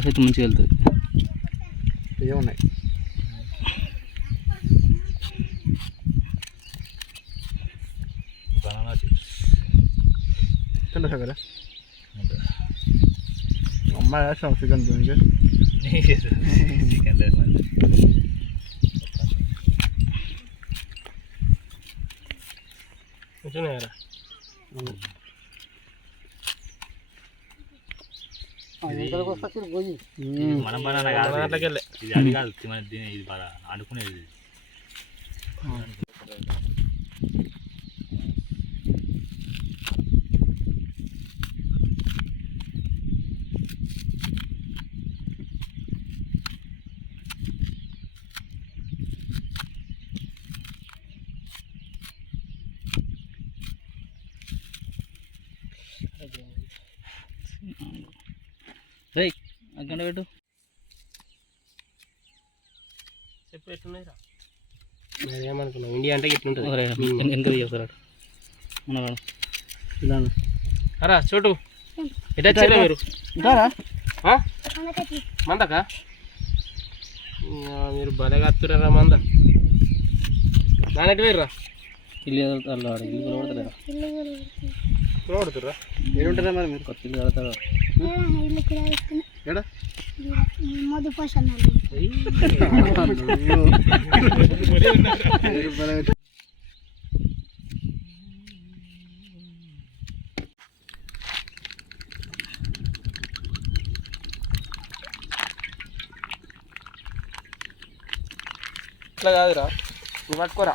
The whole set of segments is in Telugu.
కోసి అయితే మంచిగా వెళ్తుంది. ఏమున్నాయి బనానా చిప్స్ తింటా కదా అమ్మాయి వేస్తాం చికెన్ తింటే చికెన్ మళ్ళీ కూర్చున్నాయారా మనం బనానా కాదు, ఇది అది కాదు, ఇది బాగా అనుకునేది. రేయ్ అక్కడ పెట్టు. చెప్పు ఎట్లున్నాయిరా? నేను ఏమనుకున్నాను ఇండియా అంటే ఇట్లుంటుంది. ఎంత చేస్తాడు ఇలా అరా చూడు ఎట్లా మీరు ఉంటారా మందకా? మీరు భలేగా వస్తున్నారా మంద నానెట్ వేర్రా ఇల్లు ఇల్లు కొడతారా కొడుతుర్రా ఏముంటారా మరి మీరు? కొత్త ఇల్లు కడతారా? ఎడా ఇట్లా కాదురా నువ్వు పట్టుకోరా.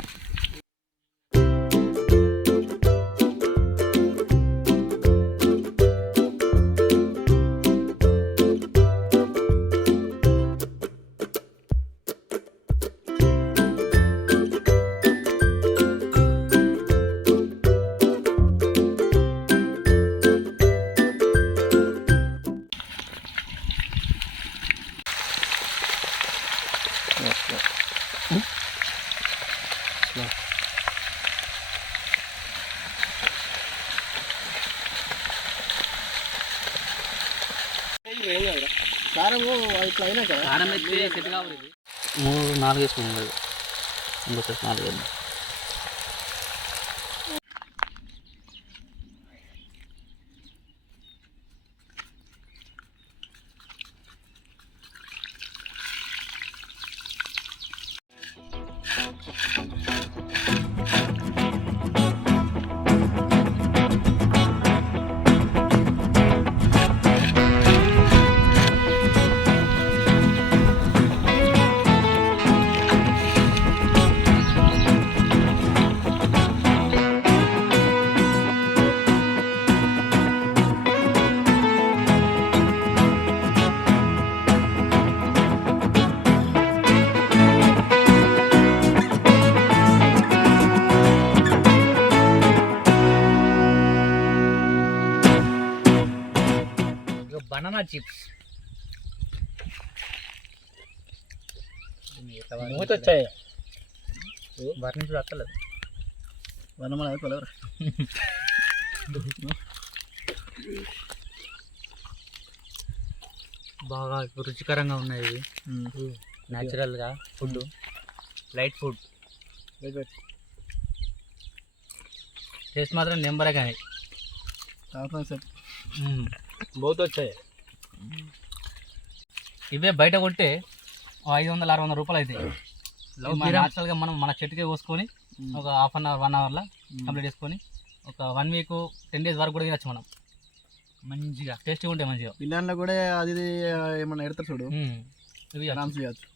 కారం ఇట్లా అయినా కదా కారం అయితే సెట్ కావాలి. 3-4 వేసుకున్నాం కదా ఇంకోసారి 4 వేద్దాం. బనానా చిప్స్ మూత వచ్చాయి వాటి నుంచి అక్కలేదు బనానా కొలవరా బాగా రుచికరంగా ఉన్నాయి ఇవి. న్యాచురల్గా ఫుడ్ లైట్ ఫుడ్ టేస్ట్ మాత్రం నెంబరే కానీ బహుత్ వచ్చాయి. ఇవే బయట కొట్టే 500-600 రూపాయలు అవుతాయి. న్యాచురల్గా మనం మన చెట్టుకే కోసుకొని ఒక హాఫ్ అన్ అవర్ 1 అవర్లో కంప్లీట్ చేసుకొని ఒక 1 వీక్ 10 డేస్ వరకు కూడా తినచ్చు మనం. మంచిగా టేస్ట్గా ఉంటాయి. మంచిగా పిల్లల్లో కూడా అది ఏమన్నా ఎడతారు చూడు ఇవి చేయచ్చు.